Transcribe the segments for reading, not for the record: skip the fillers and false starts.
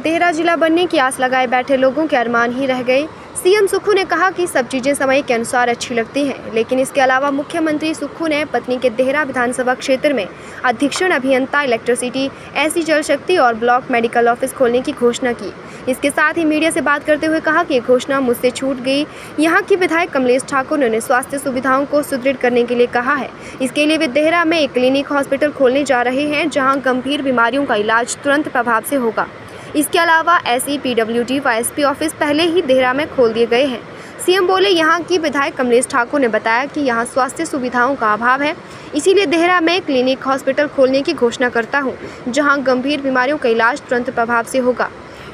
देहरा जिला बनने की आस लगाए बैठे लोगों के अरमान ही रह गए। सीएम सुक्खू ने कहा कि सब चीजें समय के अनुसार अच्छी लगती हैं, लेकिन इसके अलावा मुख्यमंत्री सुक्खू ने पत्नी के देहरा विधानसभा क्षेत्र में अधीक्षण अभियंता इलेक्ट्रिसिटी, ऐसी जल शक्ति और ब्लॉक मेडिकल ऑफिस खोलने की घोषणा की। इसके साथ ही मीडिया से बात करते हुए कहा कि ये घोषणा मुझसे छूट गई। यहाँ की विधायक कमलेश ठाकुर ने स्वास्थ्य सुविधाओं को सुदृढ़ करने के लिए कहा है। इसके लिए वे देहरा में एक क्लिनिक हॉस्पिटल खोलने जा रहे हैं, जहाँ गंभीर बीमारियों का इलाज तुरंत प्रभाव से होगा। इसके अलावा एसई, पीडब्ल्यूडी व एसपी ऑफिस पहले ही देहरा में खोल दिए गए हैं। सीएम बोले, यहाँ की विधायक कमलेश ठाकुर ने बताया कि यहाँ स्वास्थ्य सुविधाओं का अभाव है, इसीलिए देहरा में क्लिनिक हॉस्पिटल खोलने की घोषणा करता हूँ, जहाँ गंभीर बीमारियों का इलाज तुरंत प्रभाव से होगा।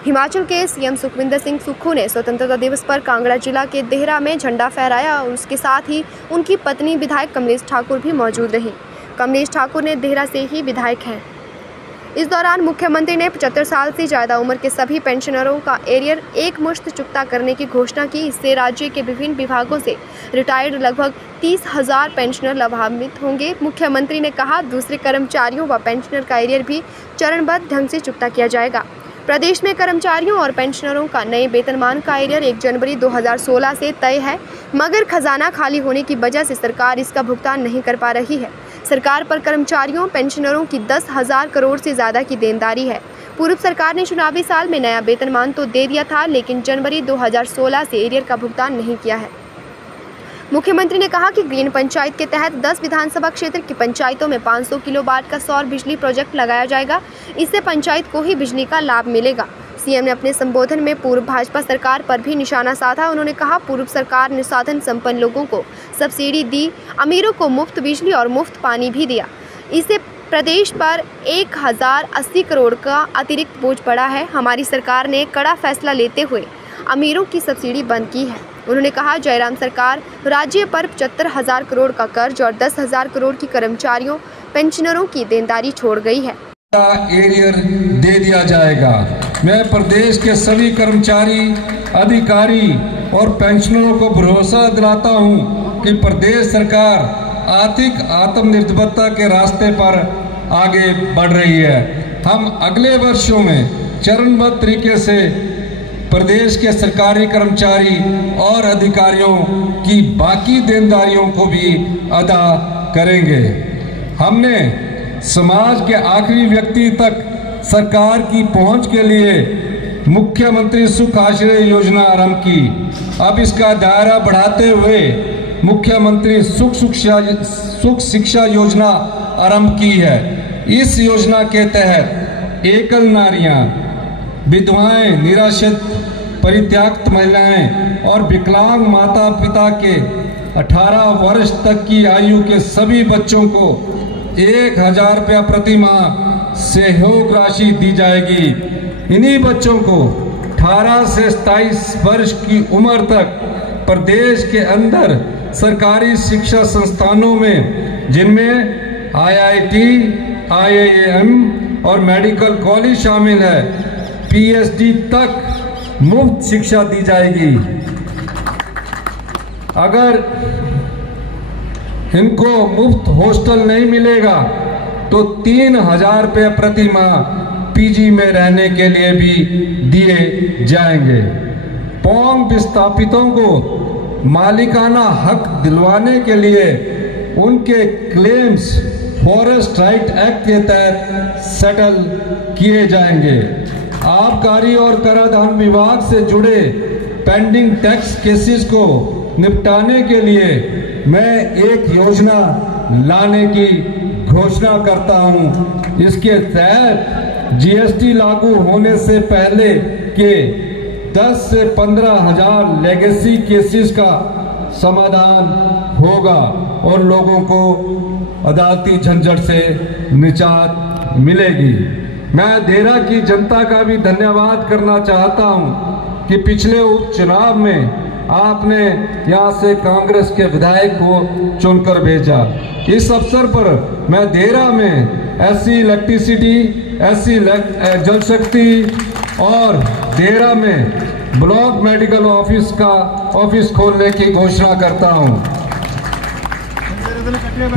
हिमाचल के सीएम सुखविंदर सिंह सुक्खू ने स्वतंत्रता दिवस पर कांगड़ा जिला के देहरा में झंडा फहराया और उसके साथ ही उनकी पत्नी विधायक कमलेश ठाकुर भी मौजूद रहीं। कमलेश ठाकुर ने देहरा से ही विधायक हैं। इस दौरान मुख्यमंत्री ने 75 साल से ज़्यादा उम्र के सभी पेंशनरों का एरियर एक मुश्त चुकता करने की घोषणा की। इससे राज्य के विभिन्न विभागों से रिटायर्ड लगभग 30,000 पेंशनर लाभान्वित होंगे। मुख्यमंत्री ने कहा, दूसरे कर्मचारियों व पेंशनर का एरियर भी चरणबद्ध ढंग से चुकता किया जाएगा। प्रदेश में कर्मचारियों और पेंशनरों का नए वेतनमान का एरियर 1 जनवरी 2016 से तय है, मगर खजाना खाली होने की वजह से सरकार इसका भुगतान नहीं कर पा रही है। सरकार पर कर्मचारियों पेंशनरों की 10,000 करोड़ से ज़्यादा की देनदारी है। पूर्व सरकार ने चुनावी साल में नया वेतनमान तो दे दिया था, लेकिन जनवरी 2016 से एरियर का भुगतान नहीं किया है। मुख्यमंत्री ने कहा कि ग्रीन पंचायत के तहत 10 विधानसभा क्षेत्र की पंचायतों में 500 किलोवाट का सौर बिजली प्रोजेक्ट लगाया जाएगा। इससे पंचायत को ही बिजली का लाभ मिलेगा। सीएम ने अपने संबोधन में पूर्व भाजपा सरकार पर भी निशाना साधा। उन्होंने कहा, पूर्व सरकार ने साधन संपन्न लोगों को सब्सिडी दी, अमीरों को मुफ्त बिजली और मुफ्त पानी भी दिया। इससे प्रदेश पर 1080 करोड़ का अतिरिक्त बोझ पड़ा है। हमारी सरकार ने कड़ा फैसला लेते हुए अमीरों की सब्सिडी बंद की है। उन्होंने कहा, जयराम सरकार राज्य पर 75,000 करोड़ का कर्ज और 10,000 करोड़ की कर्मचारियों पेंशनरों की देनदारी छोड़ गई है। एरियर दे दिया जाएगा। मैं प्रदेश के सभी कर्मचारी, अधिकारी और पेंशनरों को भरोसा दिलाता हूं कि प्रदेश सरकार आर्थिक आत्मनिर्भरता के रास्ते पर आगे बढ़ रही है। हम अगले वर्षों में चरणबद्ध तरीके से प्रदेश के सरकारी कर्मचारी और अधिकारियों की बाकी देनदारियों को भी अदा करेंगे। हमने समाज के आखिरी व्यक्ति तक सरकार की पहुंच के लिए मुख्यमंत्री सुख आश्रय योजना आरंभ की। अब इसका दायरा बढ़ाते हुए मुख्यमंत्री सुख शिक्षा योजना आरंभ की है। इस योजना के तहत एकल नारियां, विधवाएं, निराश्रित, परित्यक्त महिलाएं और विकलांग माता पिता के 18 वर्ष तक की आयु के सभी बच्चों को 1,000 रुपया प्रति माह सहयोग राशि दी जाएगी। इन्हीं बच्चों को 18 से 27 वर्ष की उम्र तक प्रदेश के अंदर सरकारी शिक्षा संस्थानों में, जिनमें IIT, IIM और मेडिकल कॉलेज शामिल है, PhD तक मुफ्त शिक्षा दी जाएगी। अगर इनको मुफ्त हॉस्टल नहीं मिलेगा तो 3,000 रुपये प्रति माह पीजी में रहने के लिए भी दिए जाएंगे। पौंग विस्थापितों को मालिकाना हक दिलवाने के लिए उनके क्लेम्स फॉरेस्ट राइट एक्ट के तहत सेटल किए जाएंगे। आबकारी और कराधान विभाग से जुड़े पेंडिंग टैक्स केसेस को निपटाने के लिए मैं एक योजना लाने की घोषणा करता हूं। इसके तहत जीएसटी लागू होने से पहले के 10 से 15,000 लेगेसी केसेस का समाधान होगा और लोगों को अदालती झंझट से निजात मिलेगी। मैं देहरा की जनता का भी धन्यवाद करना चाहता हूं कि पिछले उपचुनाव में आपने यहां से कांग्रेस के विधायक को चुनकर भेजा। इस अवसर पर मैं देहरा में ऐसी इलेक्ट्रिसिटी, ऐसी जल शक्ति और देहरा में ब्लॉक मेडिकल ऑफिस खोलने की घोषणा करता हूं।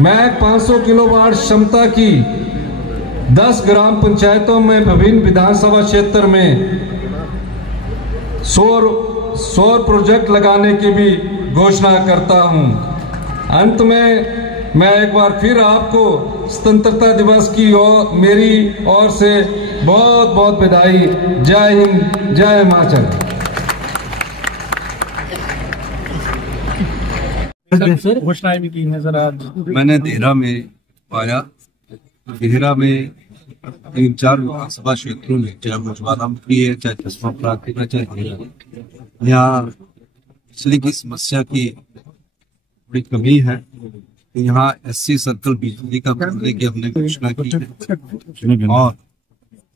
मैं 500 किलोवाट क्षमता की 10 ग्राम पंचायतों में विभिन्न विधानसभा क्षेत्र में सौर प्रोजेक्ट लगाने की भी घोषणा करता हूं। अंत में मैं एक बार फिर आपको स्वतंत्रता दिवस की और मेरी ओर से बहुत बहुत बधाई। जय हिंद, जय हिमाचल। घोषणाएं भी की हैं सर आज। मैंने देहरा में पाया, देहरा में 3-4 विधानसभा क्षेत्रों में, चाहे वो ज्वालामुखी है, चाहे चश्मा प्रांत है, चाहे देहरा, यहाँ बिजली की समस्या की बड़ी कमी है। तो यहाँ SC सर्कल बिजली का खोलने की हमने घोषणा की है। और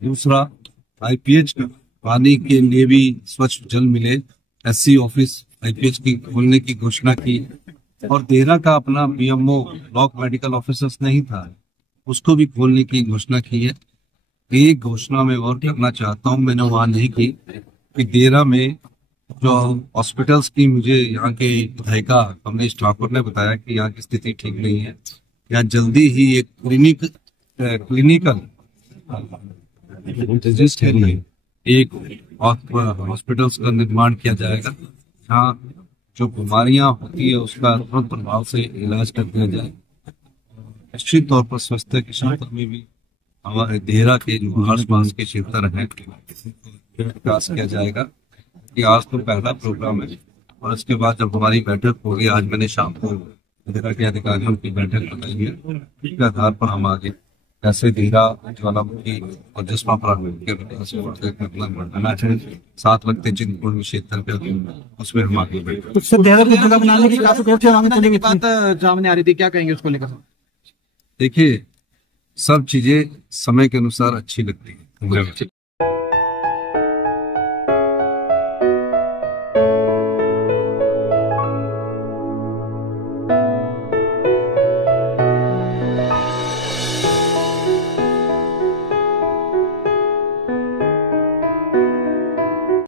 दूसरा IPH का पानी के लिए भी स्वच्छ जल मिले, SC ऑफिस IPH की खोलने की घोषणा की। और देहरा का अपना BMO ब्लॉक मेडिकल ऑफिसर्स नहीं था, उसको भी खोलने की घोषणा की है। एक घोषणा में और करना चाहता हूँ, मैंने वहां नहीं की, कि देहरा में जो हॉस्पिटल्स की, मुझे यहाँ के विधायिका कमलेश ठाकुर ने बताया कि यहाँ की स्थिति ठीक नहीं है। यहाँ जल्दी ही एक क्लिनिकल एक हॉस्पिटल्स का निर्माण किया जाएगा, जहाँ जो बीमारियां होती है उसका तुरंत प्रभाव से इलाज कर दिया जाए। निश्चित तौर पर स्वास्थ्य के क्षेत्र में भी हमारे देहरा के जो आसपास के क्षेत्र हैं विकास किया जाएगा। ये आज तो पहला प्रोग्राम है, और इसके बाद जब हमारी बैठक होगी, आज मैंने शाम को देहरा के अधिकारियों की बैठक बनाई है, इसके आधार पर हम आगे कैसे देहरा, ज्वालामुखी और जसपा प्रांत के विकास को बढ़ाना चाहिए, साथ लगते चिंतपूर्ण क्षेत्र पे उसमें हम आगे बढ़े। सामने आ रही थी, क्या कहेंगे उसको लेकर? देखिए, सब चीजें समय के अनुसार अच्छी लगती है।